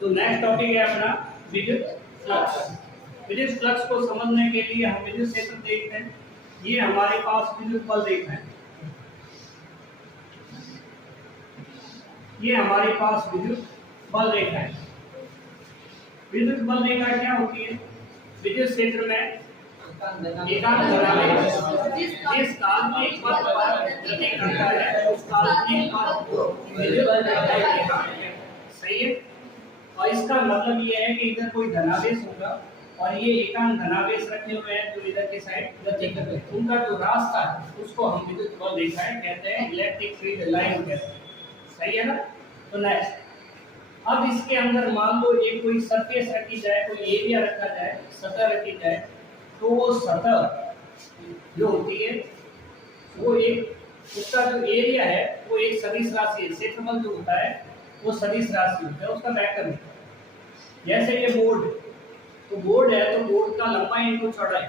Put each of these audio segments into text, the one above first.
तो next topic है अपना विद्युत फ्लक्स। विद्युत फ्लक्स को समझने के लिए हम विद्युत क्षेत्र देखते हैं। ये हमारे पास विद्युत बल रेखा है, ये हमारे पास विद्युत बल रेखा है। विद्युत बल रेखा क्या होती है? विद्युत क्षेत्र में एकांक धनावेश जिस काल्पनिक पथ पर गति करता है उस काल्पनिक पथ को विद्युत बल रेखा कहते हैं। सही है। और इसका मतलब ये है कि इधर कोई धनावेश होगा और ये एकांक धनावेश रखे हुए हैं जो इधर की साइड गति कर रहे हैं, उनका जो रास्ता है उसको हम विद्युत बल रेखा कहते हैं, इलेक्ट्रिक फील्ड लाइन कहते हैं। सही है ना। तो नेक्स्ट, अब इसके अंदर मान लो एक कोई सरफेस रखी जाए, कोई एरिया रखा जाए, सतह रखी जाए, तो वो सतह जो होती है वो एक, उसका जो एरिया है वो एक सदिश राशि है। क्षेत्रफल जो होता है वो सदिश राशि होता है, उसका वेक्टर होता है। जैसे ये बोर्ड, तो बोर्ड है तो बोर्ड का लंबाई इंटू चौड़ाई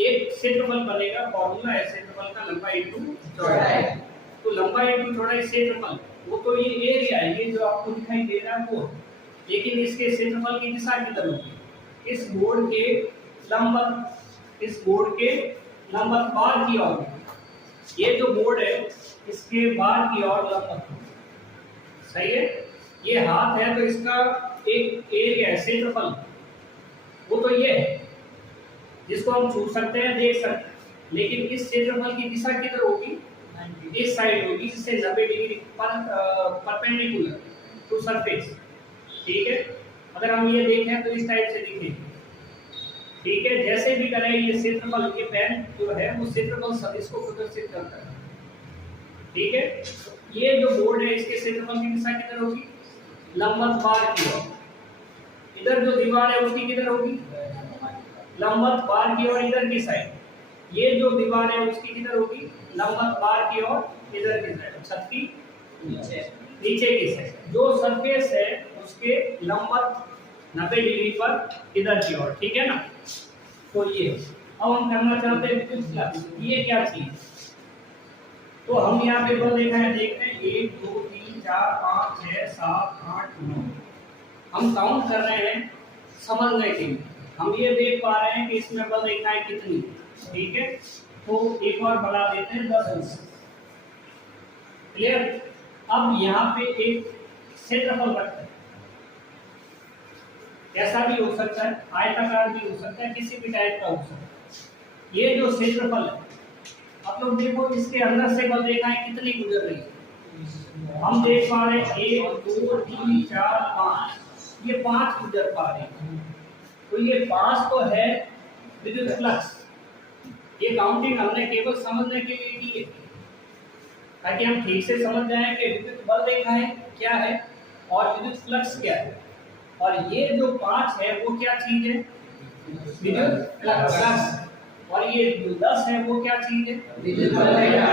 एक क्षेत्रफल बनेगा, फॉर्मूला है क्षेत्रफल का लंबाई इंटू चौड़ाई। तो लंबाई इंटू चौड़ाई क्षेत्रफल, वो तो ये एरिया है, ये जो आपको दिखाई दे रहा है वो, लेकिन इसके क्षेत्रफल की दिशा किधर होगी? इस बोर्ड के लंबवत, इस बोर्ड के लंबवत बाहर की ओर। ये जो बोर्ड है इसके बाहर की ओर लंबवत। सही है। ये हाथ है तो इसका एक एरिया है, क्षेत्रफल, वो तो ये है जिसको हम छू सकते हैं, देख सकते हैं, लेकिन इस क्षेत्रफल की दिशा किधर होगी? इस साइड होगी, जिससे 90 डिग्री पर परपेंडिकुलर टू सरफेस। ठीक है। अगर हम ये देखें तो इस टाइप से दिखेगी। ठीक है। जैसे भी करें ये क्षेत्रफल, ये पेन जो है वो क्षेत्रफल सदिश को प्रदर्शित करता है। ठीक है। ये जो बोर्ड है इसके क्षेत्रफल की दिशा किधर होगी? लंबवत बार की ओर। इधर जो दीवार है उसकी किधर होगी? लंबवत बार की ओर, इधर की साइड। ये जो दीवार है उसकी किधर होगी? लंबवत बार की ओर, इधर की साइड, छत की नीचे की साइड। जो सरफेस है उसके लंबवत 90 डिग्री पर इधर की ओर। ठीक है ना। तो ये अब हम करना चाहते हैं विद्युत फ्लक्स। ये क्या चीज? तो हम यहाँ पे बल रेखा है, देखते हैं 1 2 3 4 5 6 7 8 9। हम काउंट कर रहे हैं समझने के लिए। हम ये देख पा रहे हैं कि इसमें बल रेखाएं कितनी। ठीक है। तो एक और बढ़ा देते हैं 10 अंश। क्लियर। अब यहाँ पे एक क्षेत्रफल रखते हैं, ऐसा भी हो सकता है, आयताकार भी हो सकता है, किसी भी टाइप का हो सकता है। ये जो क्षेत्रफल है, आप लोग देखो इसके अंदर से बल रेखाएं कितनी गुजर रही है। हम देख पा रहे हैं 1 2 3 4 5, ये 5 गुजर पा रहे हैं। तो ये 5 तो है विद्युत फ्लक्स। ये काउंटिंग हमने केवल समझने के लिए की है, ताकि हम ठीक से समझ जाएं कि विद्युत बल रेखा है क्या है और विद्युत फ्लक्स क्या है। और ये जो 5 है वो क्या चीज है? विद्युत फ्लक्स। और ये जो 10 है वो क्या चीज है? विद्युत बल रेखा।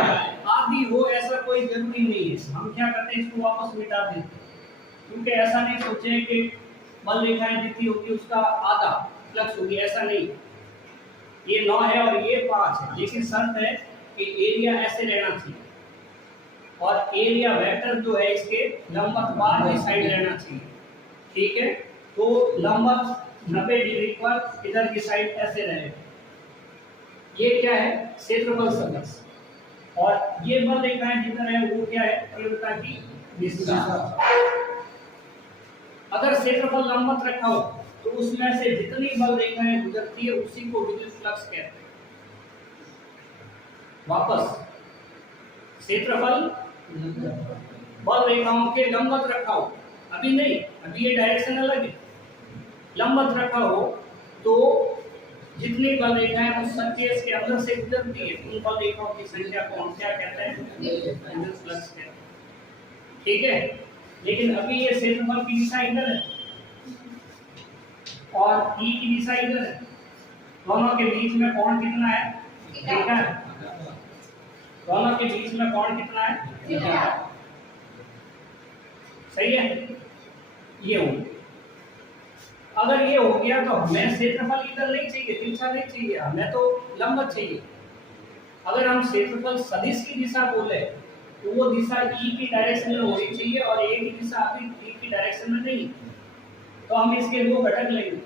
आदि हो ऐसा कोई जरूरी नहीं है। हम क्या करते हैं, इसको वापस मिटा देते हैं, क्योंकि ऐसा नहीं सोचे कि बल रेखाएं जितनी होगी उसका आधा फ्लक्स होगी, ऐसा नहीं। ये 9 है और ये 5 है, लेकिन शर्त है कि एरिया ऐसे रहना चाहिए और एरिया वेक्टर जो है इसके लंबवत बार की साइड रहना चाहिए। ठीक है। तो लंबवत 90 डिग्री पर इधर की साइड ऐसे रहेगा। ये क्या है? क्षेत्रफल सदिश। और ये बल रेखाएं जिधर है वो क्या है? तीव्रता की दिशा। अगर क्षेत्रफल लंबवत रखा हो तो उसमें से जितनी बल रेखाएं गुजरती है उसी को विद्युत फ्लक्स कहते हैं। वापस, क्षेत्रफल बल रेखाओं के लंबवत रखा हो, अभी नहीं, अभी ये डायरेक्शन अलग है। लंबवत रखा हो तो जितनी बल रेखाएं उस सरफेस के अंदर से गुजरती है उन बल रेखाओं की संख्या को हम क्या कहते हैं? विद्युत फ्लक्स कहते हैं। ठीक है। लेकिन अभी ये क्षेत्रफल की दिशा इधर है और ई की दिशा इधर है, दोनों के बीच में कोण कितना है? थीटा है। दोनों के बीच में कोण कितना है? थीटा। सही है। ये हो, अगर ये हो गया तो हमें क्षेत्रफल इधर नहीं चाहिए, तिरछा नहीं चाहिए, हमें तो लंबवत चाहिए। अगर हम क्षेत्रफल सदिश की दिशा बोले तो वो दिशा ई की डायरेक्शन में होनी चाहिए और ए की दिशा अभी ई की डायरेक्शन में नहीं। तो हम इसके दो घटक लेंगे।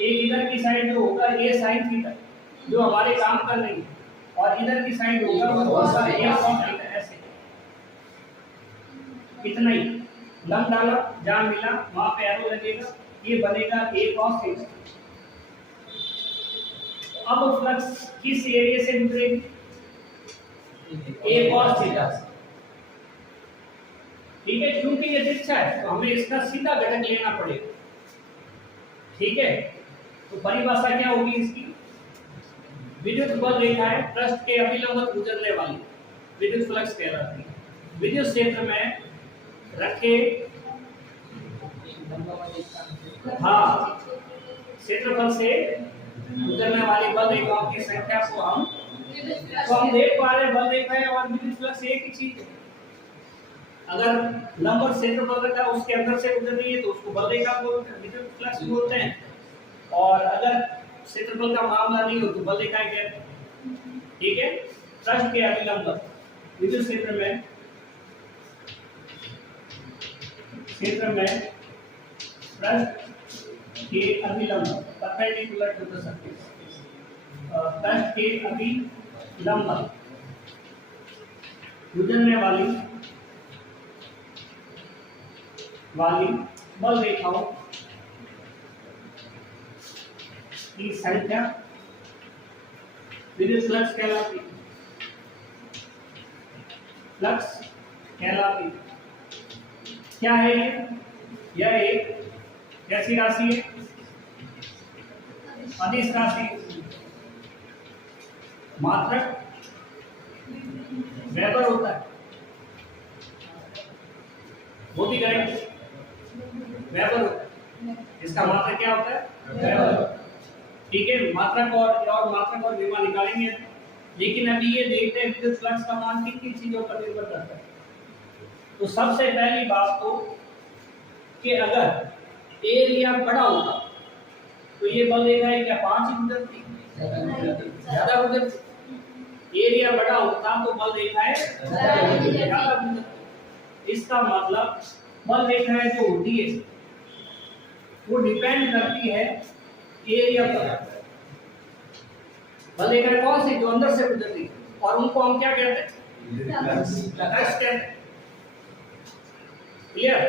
एक इधर की साइड जो होगा ये साइन थीटा जो हमारे काम कर रही है, और इधर की साइड होगा वो होगा ये कॉस थीटा। ऐसे इतना ही लंब डाला, जहां मिला वहां पे एरो लगेगा, ये बनेगा a cos थीटा। अब फ्लक्स किस एरिया से गुजरेगी? a cos theta. ठीक है, क्योंकि ये तिरछा है तो हमें इसका सीधा घटक लेना पड़ेगा। ठीक है, तो परिभाषा क्या होगी इसकी? विद्युत बल रेखा है पृष्ठ के अभिलंब गुजरने वाली विद्युत फ्लक्स कहलाती है। विद्युत क्षेत्र में रखे हाँ क्षेत्रफल से गुजरने वाली बल रेखाओं की संख्या को हम देख पा रहे हैं बल रेखा है और विद्युत फ्लक्स एक ही चीज है। अगर लंब क्षेत्रफल रखा उसके अंदर से गुजर रही है तो उसको बल रेखा बोलते हैं, विद्युत फ्लक्स बोलते हैं। और अगर क्षेत्रफल का मामला नहीं हो तो बल रेखा कहते हैं। ठीक है, पृष्ठ के अभिलंब विद्युत क्षेत्र में पृष्ठ के अभिलंब परपेंडिकुलर टू द सरफेस, पृष्ठ के अभिलंब गुजरने वाली बल रेखाओं की संख्या विद्युत फ्लक्स कहलाती है। फ्लक्स कहलाती है। क्या है ये? यह एक कैसी राशि है? अदिश राशि। मात्रक वेबर होता है, वो भी करेक्ट वेबर होता है। इसका मात्रक क्या होता है? वेबर। ठीक है, मात्रक और मात्रक और विमा निकालेंगे, लेकिन अभी ये देखते हैं विद्युत फ्लक्स का मान किन किन चीजों पर निर्भर करता है। तो सबसे पहली बात तो कि अगर एरिया बड़ा होगा तो ये बल रेखा है क्या 5 ही गुजरती, ज्यादा गुजरती। एरिया बड़ा होता तो बल रेखा है ज्यादा गुजरती। इसका मतलब बल रेखाएं जो होती है वो डिपेंड करती है एरिया पर। बल रेखाएं कौन सी? जो अंदर से गुजरती है, और उनको हम क्या कहते हैं? फ्लक्स कहते हैं। क्लियर?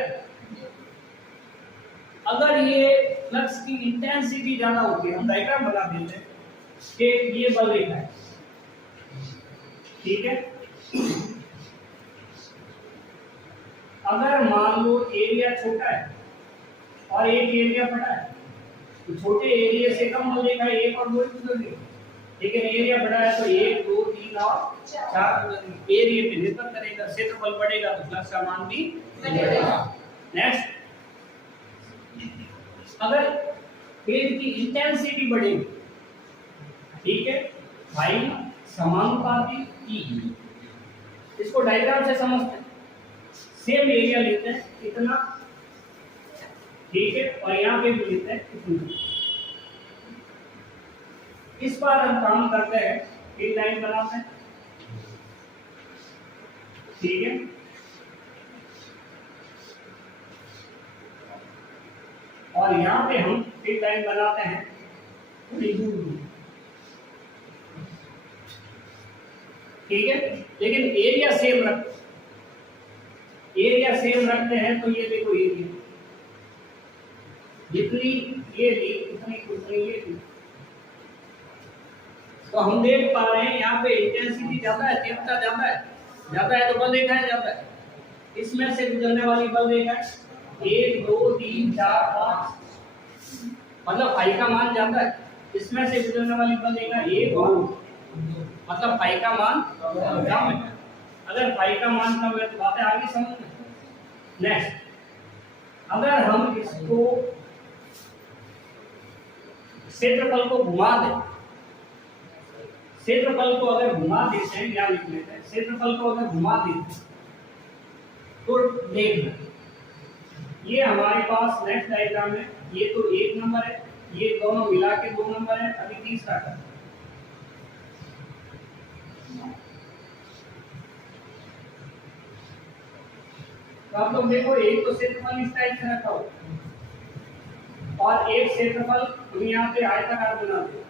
अगर ये फ्लक्स की इंटेंसिटी ज्यादा होती है, हम डायग्राम बना देते हैं कि ये बल रेखा है, ठीक है। अगर मान लो एरिया छोटा है और एक एरिया बड़ा है, तो छोटे एरिया से कम बल रेखा 1 और 2 गुजर रही है, लेकिन एरिया बड़ा है तो 1 2 3 और 4 गुजर रही है। एरिया पे निर्भर करेगा, क्षेत्रफल बढ़ेगा तो फ्लक्स का मान भी बढ़ेगा। नेक्स्ट, अगर फील्ड की इंटेंसिटी बढ़ेगी, ठीक है, फाई समानुपाती ई। इसको डायग्राम से समझते हैं। सेम एरिया लेते हैं इतना, ठीक है, और यहाँ पे भी लेते हैं इतना। इस बार हम काम करते हैं, एक लाइन बनाते हैं, ठीक है। और यहाँ पे हम एक लाइन बनाते हैं थोड़ी दूर दूर, ठीक है, लेकिन एरिया सेम रखते हैं। तो ये देखो एरिया जितनी ये ली उतनी ये ली, तो हम देख पा रहे हैं यहाँ पे इंटेंसिटी ज्यादा है, तीव्रता ज्यादा है तो बल रेखा है ज्यादा है। इसमें से गुजरने वाली बल रेखा 1 2 3 4 5, मतलब फाई का मान ज्यादा है। इसमें से गुजरने वाली बल रेखा 1 और मतलब फाई का मान कम है। अगर फाई का मान कम है तो बातें आगे समझ। नेक्स्ट, अगर हम इसको क्षेत्रफल को घुमा दें, क्षेत्रफल को अगर घुमा देते हैं, क्या लिख लेते हैं, क्षेत्रफल को अगर घुमा देते हैं तो देखना ये हमारे पास नेक्स्ट डायग्राम है। ये तो 1 नंबर है, ये दोनों मिला के 2 नंबर है, अभी तीसरा का। तो आप लोग देखो, एक तो क्षेत्रफल इस टाइप से रखा हो, और एक क्षेत्रफल हम यहाँ पे आयताकार बना दें।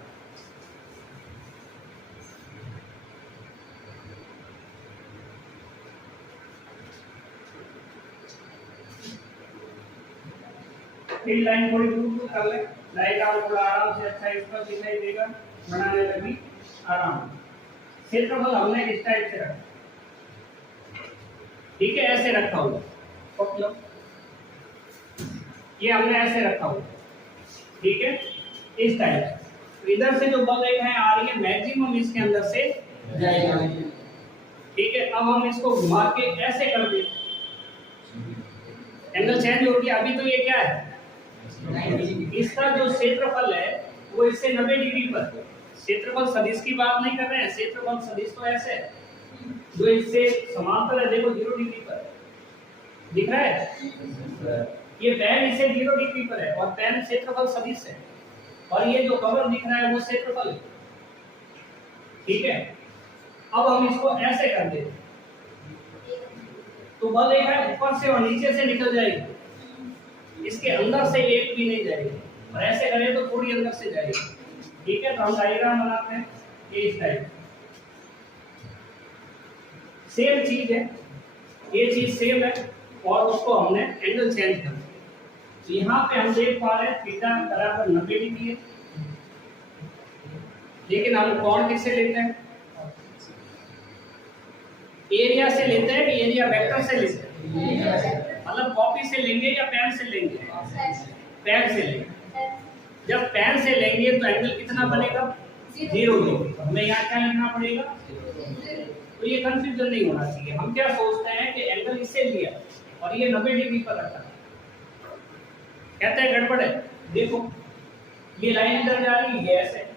फिर लाइन थोड़ी दूर कर ले, डायग्राम थोड़ा आराम से अच्छा इस पर दिखाई देगा, बनाने में भी आराम। क्षेत्रफल हमने इस टाइप से रखा, ठीक है, ऐसे रखा हुआ, मतलब ये हमने ऐसे रखा हुआ, ठीक है, इस टाइप। तो इधर से जो बल रेखाएं आ रही है मैक्सिमम इसके अंदर से जाएगी, ठीक है। अब हम इसको घुमा के ऐसे कर दें, एंगल चेंज हो गया। अभी तो ये क्या है, इसका जो क्षेत्रफल है वो इससे 90 डिग्री पर, क्षेत्रफल सदिश की बात नहीं कर रहे हैं, क्षेत्रफल सदिश तो ऐसे है जो इससे समांतर है, देखो 0 डिग्री पर दिख रहा है, ये पेन इससे 0 डिग्री पर है और पेन क्षेत्रफल सदिश है, और ये जो कवर दिख रहा है वो क्षेत्रफल है, ठीक है। अब हम इसको ऐसे कर दें तो बल रेखा ऊपर से और नीचे से निकल जाएगी, इसके अंदर से एक भी नहीं जाएगी, और ऐसे करें तो थोड़ी अंदर से जाएगी, ठीक है। तो हम डायग्राम बनाते हैं ये इस टाइप, सेम चीज है, ये चीज सेम है, और उसको हमने एंगल चेंज कर दिया। तो यहाँ पे हम देख पा रहे हैं थीटा बराबर 90 डिग्री है, लेकिन हम कोण किससे लेते हैं, एरिया से लेते हैं, एरिया वेक्टर से लेते हैं, मतलब कॉपी से लेंगे या पेन से लेंगे, पेन से लेंगे। जब पेन से लेंगे तो एंगल कितना बनेगा, 0 डिग्री। हमें यहाँ क्या लिखना पड़ेगा, तो ये कंफ्यूजन नहीं होना चाहिए। हम क्या सोचते हैं कि एंगल इससे लिया और ये 90 डिग्री पर रखा, कहते हैं गड़बड़ है। देखो ये लाइन इधर जा रही है ऐसे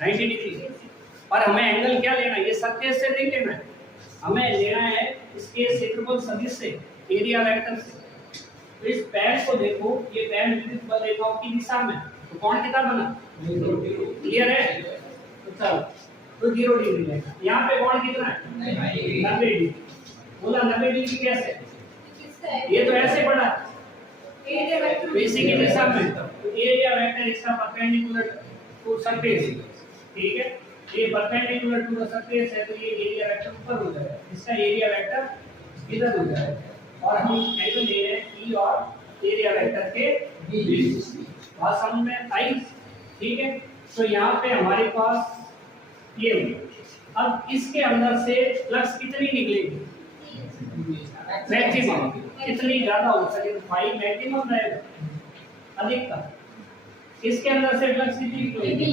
90 डिग्री, और हमें एंगल क्या लेना है, ये सत्य से नहीं लेना है, हमें लेना है इसके क्षेत्रफल सदिश से, एरिया वेक्टर से। तो इस पैर को देखो, ये पैर विद्युत बल रेखाओं की दिशा में, तो कौन कितना बना, क्लियर है। तो चलो तो 0 डिग्री लेगा, यहाँ पे कौन कितना है, 90 डिग्री। बोला 90 डिग्री कैसे, ये तो ऐसे पड़ा इसी की दिशा में, तो एरिया वेक्टर इसका परपेंडिकुलर टू सरफेस, ठीक है, ये परपेंडिकुलर टू द सरफेस है, तो ये एरिया वेक्टर ऊपर हो जाएगा, इसका एरिया वेक्टर इधर हो जाएगा, और हम एंगल ले रहे हैं ई और एरिया वेक्टर के बीच। बात समझ में आई, ठीक है। तो यहाँ पे हमारे पास ये, अब इसके अंदर से फ्लक्स कितनी निकलेगी, मैक्सिमम, कितनी ज्यादा हो सके तो 5 मैक्सिमम रहेगा, अधिकतम। इसके अंदर से फ्लक्स कितनी निकलेगी,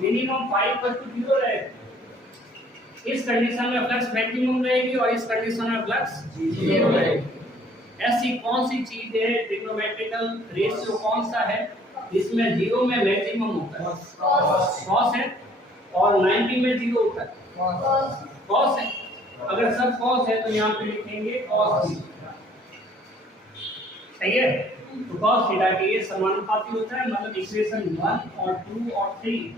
मिनिमम 5 पर 0 रहेगा। इस कंडीशन में फ्लक्स मैक्सिमम रहेगी और इस कंडीशन में फ्लक्स 0 रहेगी। ऐसी कौन सी चीज है, ट्रिग्नोमेट्रिकल रेशियो कौन सा है जिसमें 0 में मैक्सिमम होता है, कॉस है, और 90 में 0 होता है, कॉस है। अगर सब कॉस है तो यहाँ पे लिखेंगे कॉस थीटा, सही है। तो कॉस थीटा के ये समानुपाती होता है, मतलब इक्वेशन 1 और 2 और 3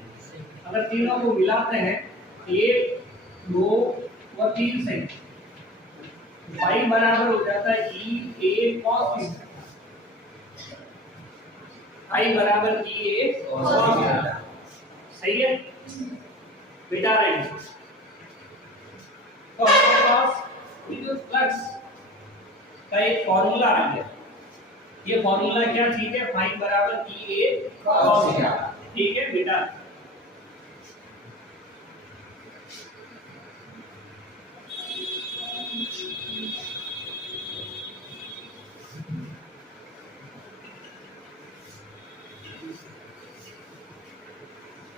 अगर तीनों को मिलाते हैं, 1 2 और 3 से पाई बराबर हो जाता है ई ए कॉस थीटा, पाई बराबर ई ए कॉस थीटा, सही है बेटा, राइट। तो हमारे पास विद्युत फ्लक्स का एक फॉर्मूला आ गया, ये फॉर्मूला क्या चीज है, पाई बराबर ई ए कॉस थीटा, ठीक है बेटा।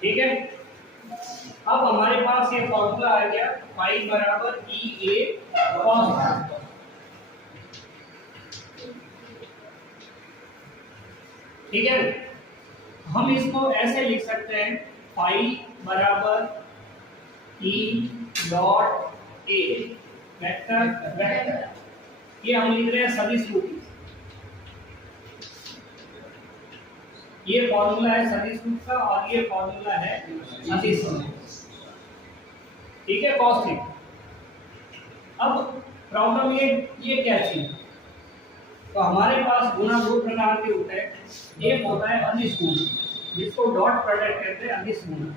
ठीक है, अब हमारे पास ये फॉर्मूला आ गया पाई बराबर ई ए कॉस थीटा, ठीक है। हम इसको ऐसे लिख सकते हैं पाई बराबर E dot A vector vector, ये हम लिख रहे हैं सदिश रूप, ये फॉर्मूला है सदिश रूप का और ये फॉर्मूला है अदिश रूप, ठीक है, कॉस थीटा। अब प्रॉब्लम ये क्या चीज, तो हमारे पास गुना दो प्रकार के होते हैं। एक होता है अदिश गुना, जिसको डॉट प्रोडक्ट कहते हैं, अदिश गुना।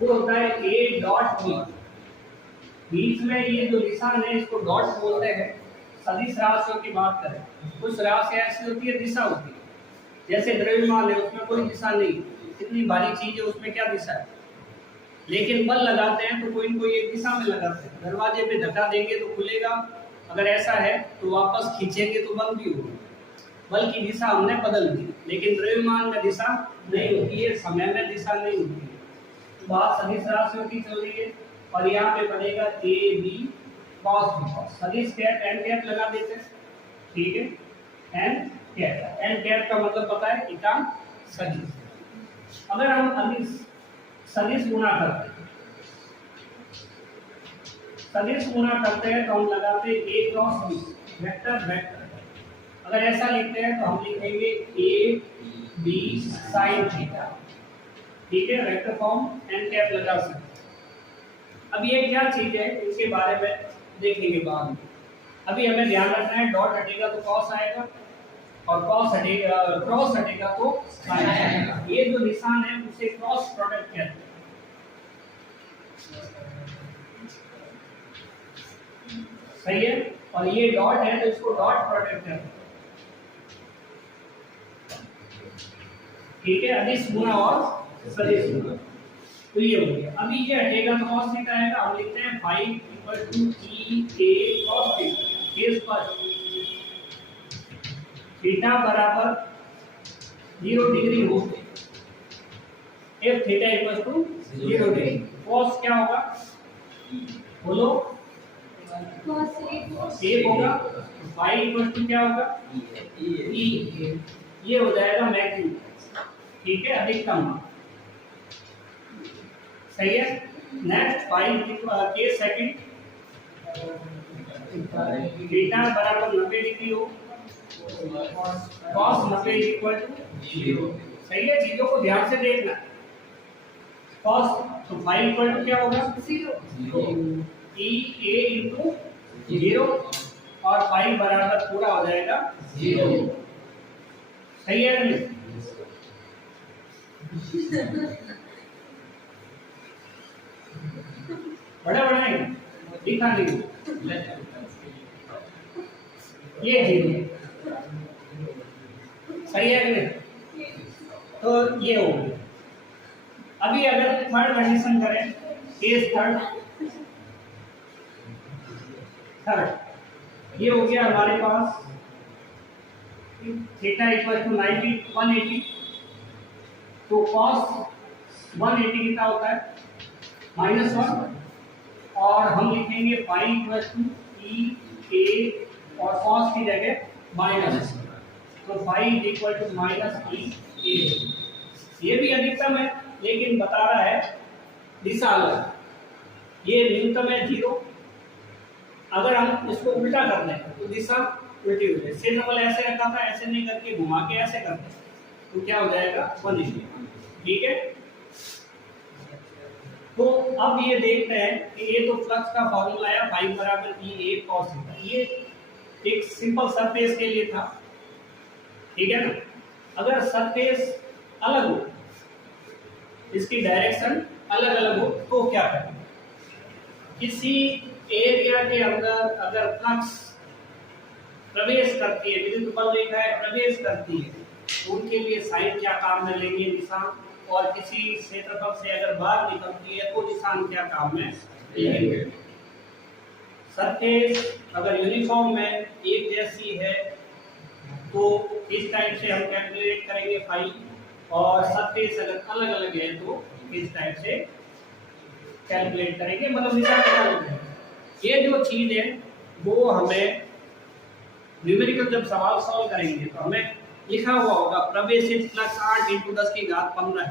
वो होता है ए डॉट बी, बीच में ये जो निशान है इसको डॉट बोलते हैं। सदिश राशियों की बात करें, कुछ राशि ऐसी होती है दिशा होती है, जैसे द्रव्यमान है उसमें कोई दिशा नहीं, कितनी भारी चीज है उसमें क्या दिशा है, लेकिन बल लगाते हैं तो कोई न कोई एक दिशा में लगाते हैं। दरवाजे पे धक्का देंगे तो खुलेगा, अगर ऐसा है तो वापस खींचेंगे तो बंद भी होगा। बल की दिशा हमने बदल दी, लेकिन द्रव्यमान में दिशा नहीं होती है, समय में दिशा नहीं होती है। तो बात सदिश राशियों की चल रही है और यहाँ पे बनेगा a b cos b cos. सदिश कैप एन कैप लगा देते हैं, ठीक है, एन कैप। एन कैप का मतलब पता है एकांक सदिश। अगर हम अदिश सदिश गुणा करते हैं, सदिश गुणा करते हैं तो हम लगाते हैं ए क्रॉस बी, वेक्टर वेक्टर। अगर ऐसा लिखते हैं तो हम लिखेंगे ए बी साइन थीटा, ठीक है, वेक्टर फॉर्म एन कैप लगा सकते हैं। अब ये क्या चीज है इसके बारे में देखेंगे बाद में। अभी हमें ध्यान रखना है, डॉट हटेगा तो कॉस आएगा और कॉस हटेगा, क्रॉस हटेगा तो साइन आएगा। ये जो निशान है उसे क्रॉस प्रोडक्ट कहते हैं। सही है, और ये डॉट है तो इसको डॉट प्रोडक्ट कहते हैं, ठीक है, अदिश गुना और सदिश गुना। तो ये हो गया। अभी ये हटेगा तो cos थीटा आएगा, हम लिखते हैं phi equal to e a cos theta. केस पर थीटा बराबर 0 डिग्री हो, f theta equal to 0 degree. cos क्या होगा बोलो, cos 1 होगा। phi इक्वल टू क्या होगा e, ये हो जाएगा मैक्सिमम, ठीक है, अधिकतम। सही है। नेक्स्ट फाइव के सेकंड थीटा बराबर 90 डिग्री हो, cos 90 इक्वल टू 0। सही है, चीजों को ध्यान से देखना। cos तो फाइव इक्वल टू क्या होगा 0, e a इनटू 0 और फाइव बराबर पूरा हो जाएगा 0। सही है, बड़ा बड़ा है दिखा नहीं, ये जीरो। सही है कि नहीं? तो ये हो गया। अभी अगर थर्ड कंडीशन करें, केस थर्ड ये हो गया हमारे पास थीटा इक्वल टू 90 180, तो cos 180 कितना होता है -1, और हम लिखेंगे फाई इक्वल टू ई ए और cos की जगह माइनस, तो फाई इक्वल टू माइनस ई ए। ये भी अधिकतम है लेकिन बता रहा है दिशा अलग। ये न्यूनतम है 0, अगर हम इसको उल्टा कर दें तो दिशा उल्टी हो जाए। सेंट्रल ऐसे रखा था, ऐसे नहीं करके घुमा के ऐसे करते तो क्या हो जाएगा 180, ठीक है। तो अब ये देखते हैं कि ये तो फ्लक्स का फॉर्मूला है, फाई बराबर ई ए कॉस थीटा। ये एक सिंपल सरफेस के लिए था, ठीक है ना। अगर सरफेस अलग हो, इसकी डायरेक्शन अलग अलग हो तो क्या करें। किसी एरिया के अंदर अगर फ्लक्स प्रवेश करती है, विद्युत बल रेखा है प्रवेश करती है, तो उनके लिए साइन क्या काम में लेंगे निशान, और किसी क्षेत्रफल से अगर बाहर निकलती है तो निशान क्या काम में लेंगे। सरफेस अगर यूनिफॉर्म में एक जैसी है तो इस टाइप से हम कैलकुलेट करेंगे फाई, और सरफेस अगर अलग अलग है तो इस टाइप से कैलकुलेट करेंगे, मतलब निशान अलग है। ये जो चीज है वो हमें न्यूमेरिकल जब सवाल सॉल्व करेंगे तो हमें लिखा हुआ होगा प्रवेशित फ्लक्स 8 × 10⁻15 है,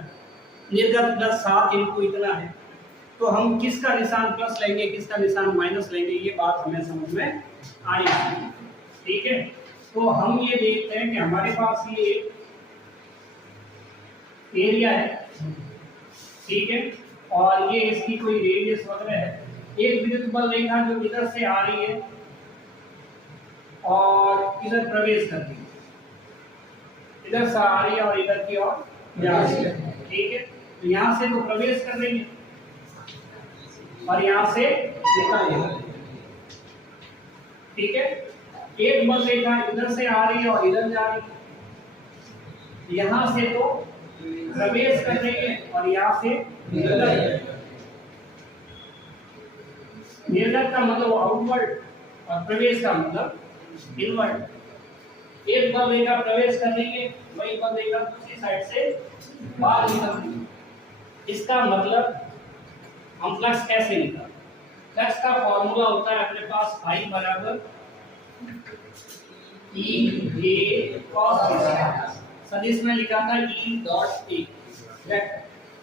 निर्गत प्लस 7 × इतना है, तो हम किसका निशान प्लस लेंगे किसका निशान माइनस लेंगे, ये बात हमें समझ में आनी चाहिए, ठीक है। तो हम ये देखते हैं कि हमारे पास ये एरिया है, ठीक है, और ये इसकी कोई रेडियस वगैरह है। एक विद्युत बल रेखा जो इधर से आ रही है और इधर प्रवेश कर रही है, इधर से आ रही है और इधर की ओर जा रही है, ठीक है। तो यहाँ से तो प्रवेश कर रही है और यहाँ से निकल रही है, ठीक है। एक बल रेखा इधर से आ रही है और इधर जा रही है, यहाँ से तो प्रवेश कर रही है और यहाँ से निकल रही है। निर्गत का मतलब आउटवर्ड और प्रवेश का मतलब इनवर्ड। एक बल रेखा प्रवेश कर रही है, वही बल रेखा दूसरी साइड से बाहर निकल रही है। इसका मतलब हम फ्लक्स कैसे निकालें? फ्लक्स का फॉर्मूला होता है अपने पास I बराबर E a cos थीटा, सदिश में लिखा था E डॉट a,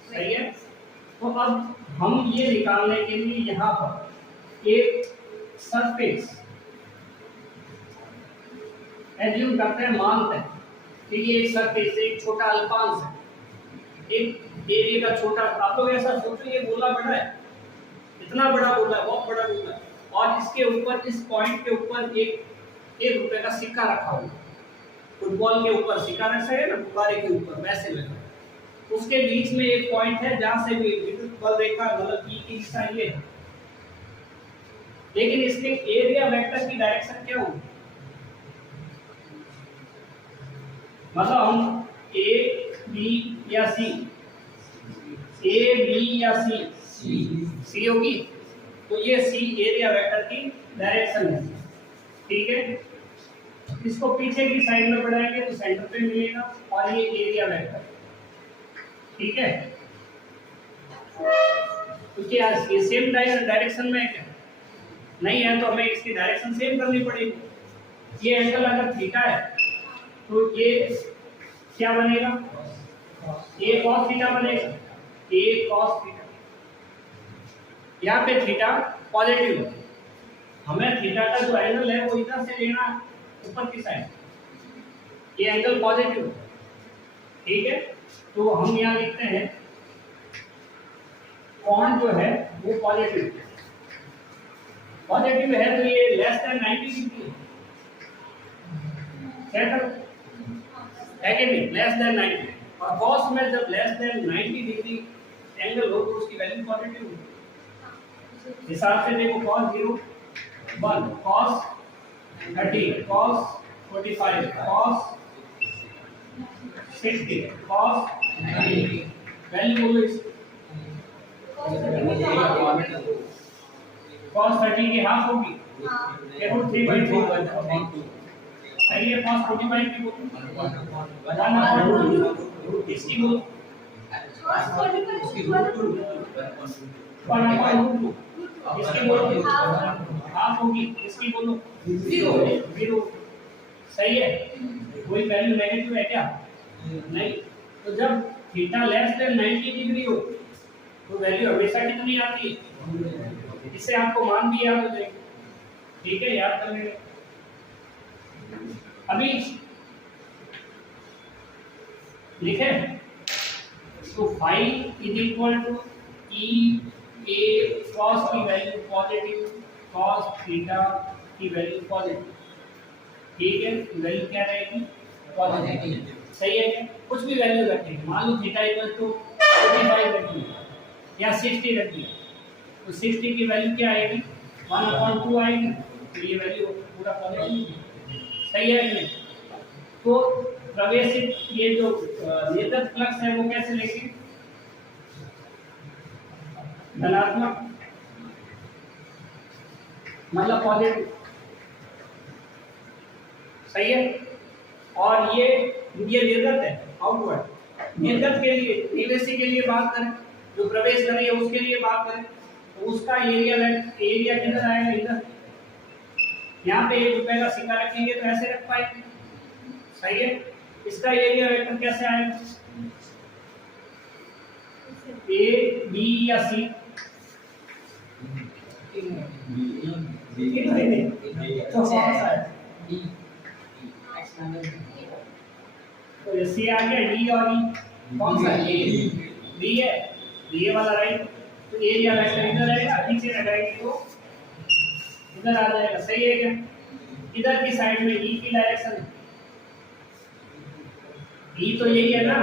सही है। तो अब हम ये निकालने के लिए यहाँ पर एक सरफेस एज्यूम करते हैं, मानते हैं कि ये एक सरफेस है, एक छोटा अल्पांश है, एक एरिया का छोटा। आप लोग ऐसा सोचो ये गोला बड़ा है, इतना बड़ा गोला है, बहुत बड़ा गोला है, और इसके ऊपर, इस पॉइंट के ऊपर एक रुपए का सिक्का रखा हुआ। फुटबॉल के ऊपर सिक्का रखा है ना, गुब्बारे के ऊपर, वैसे लगा। उसके बीच में एक पॉइंट है जहां से भी विद्युत बल रेखा मतलब E की दिशा ये है, लेकिन इसके एरिया वेक्टर की डायरेक्शन क्या होगी? मतलब हम A B या C, A B या C होगी, तो ये C एरिया वेक्टर की डायरेक्शन है, ठीक है। इसको पीछे की साइड में बढ़ाएंगे तो सेंटर पे मिलेगा और ये एरिया वेक्टर, ठीक है। तो क्या ये सेम डायरेक्शन में है क्या? नहीं है, तो हमें इसकी डायरेक्शन सेम करनी पड़ेगी। ये एंगल अगर थीटा है तो ये क्या बनेगा? ये cos थीटा बनेगा, ये cos थीटा। यहाँ पे थीटा पॉजिटिव है, हमें थीटा का जो एंगल है वो इधर से लेना है, ऊपर की साइड, ये एंगल पॉजिटिव है, ठीक है। तो हम यहाँ लिखते हैं कोण जो है वो पॉजिटिव है, पॉजिटिव है तो ये लेस देन 90 डिग्री है कि नहीं? लेस देन 90, और cos में जब लेस देन 90 डिग्री एंगल हो तो उसकी वैल्यू पॉजिटिव होगी। हिसाब से देखो cos 0 1, cos 30, cos 45, cos 60, cos 90, value बोलो इस cos 30 की हाफ होगी, देखो 3/2 सही है। cos 45 की बोलो 1/2, इसकी बोलो 1/2, इसकी बोलो हाफ होगी, इसकी बोलो 0, सही है। कोई वैल्यू नेगेटिव है क्या? नहीं। तो जब थीटा लेस देन 90 डिग्री हो तो वैल्यू हमेशा कितनी आती है? इससे आपको मान भी याद हो जाएगा, ठीक है, याद कर लेंगे। अभी लिखे तो phi is equal to E a cos की वैल्यू पॉजिटिव, cos थीटा की वैल्यू पॉजिटिव, ठीक है। वैल्यू क्या रहेगी? पॉजिटिव, सही है क्या? कुछ भी वैल्यू रखेंगे, मान लो थीटा इक्वल टू 45 रखिए या 60 रखिए, तो 60 की वैल्यू क्या आएगी? 1/2 आएगी, तो ये वैल्यू पूरा पॉजिटिव, सही है कि नहीं? तो प्रवेशित ये जो निर्गत फ्लक्स है वो कैसे लेंगे? धनात्मक, मतलब पॉजिटिव, सही है। और ये निर्गत है, आउटवर्ड। निर्गत के लिए, निवेशी के लिए बात करें, जो प्रवेश कर रही है उसके लिए बात करें, तो उसका एरिया किधर आएगा? इधर। यहाँ पे 1 रुपए का सिक्का रखेंगे तो ऐसे रख पाएंगे, सही है। इसका एरिया वेक्टर कैसे आएगा? A B या C? तो कौन सा है? तो ये C आ गया, D और E कौन सा है? B है, B वाला राइट। तो एरिया वेक्टर इधर आएगा, नीचे लगाएंगे तो इधर आ जाएगा, सही है क्या? इधर की साइड में ई की डायरेक्शन, ई तो यही है ना,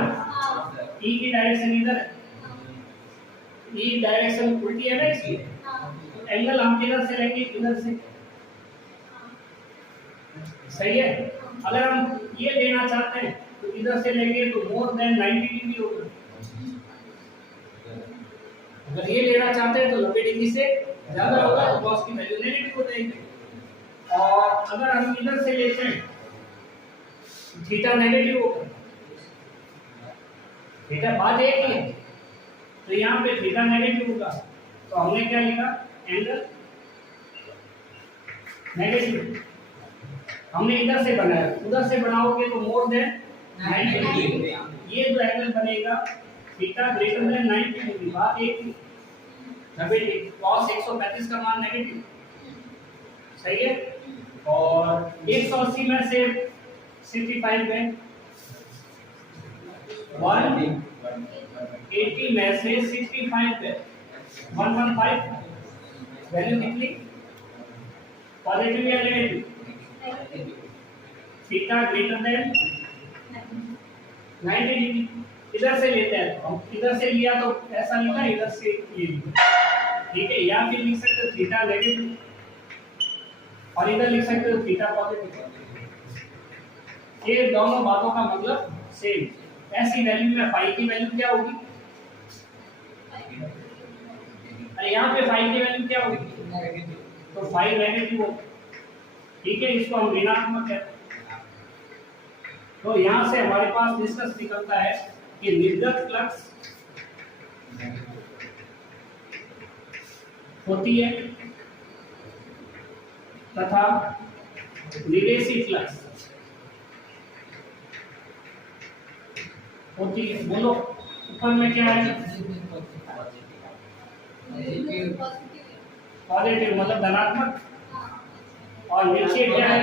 ई की डायरेक्शन इधर है, ई डायरेक्शन उल्टी है ना इसकी, तो एंगल हम किधर से लेंगे, इधर से, सही है। अगर हम ये लेना चाहते हैं तो इधर से लेंगे तो मोर देन 90 डिग्री होगा, अगर ये लेना चाहते हैं तो 90 डिग्री से ज्यादा होगा तो cos की वैल्यू नेगेटिव हो जाएगी। और अगर हम इधर से लेते हैं थीटा नेगेटिव होगा, थीटा बात एक ही है, तो यहाँ पे थीटा नेगेटिव होगा, तो हमने क्या लिखा, एंगल नेगेटिव। हमने इधर से बनाया, उधर से बनाओगे तो मोर देन 90 डिग्री, ये जो एंगल बनेगा थीटा ग्रेटर देन 90 डिग्री, बात एक ही, 90 डिग्री, cos 135 का मान नेगेटिव, सही है। और 180 में से 65 में 180 में से 65 पे 115, वैल्यू कितनी, पॉजिटिव या negative, theta greater than 90 degree. इधर से लेते हैं, हम इधर से लिया तो ऐसा लिखा, इधर से ये लिखा, ठीक है। या फिर लिख सकते हो थीटा नेगेटिव और इधर लिख सकते हो थीटा पॉजिटिव, ये दोनों बातों का मतलब सेम। ऐसी वैल्यू में फाई की वैल्यू क्या होगी, अरे यहाँ पे फाई की वैल्यू क्या होगी, तो फाई नेगेटिव होगी, ठीक है, इसको हम ऋणात्मक कहते हैं। तो यहाँ से हमारे पास निष्कर्ष निकलता है कि निर्गत फ्लक्स होती है तथा निवेशी फ्लक्स होती है। बोलो ऊपर में क्या है, पॉजिटिव मतलब धनात्मक, और नीचे क्या है,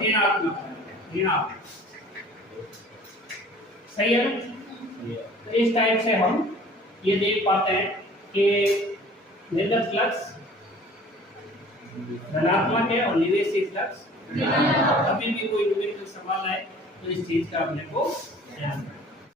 ऋणात्मक, ऋणात्मक, सही है ना। तो इस टाइप से हम ये देख पाते हैं कि निर्गत फ्लक्स धनात्मक है और निवेशी फ्लक्स, कभी भी कोई न्यूमेरिकल सवाल आए तो इस चीज का अपने को ध्यान रखना।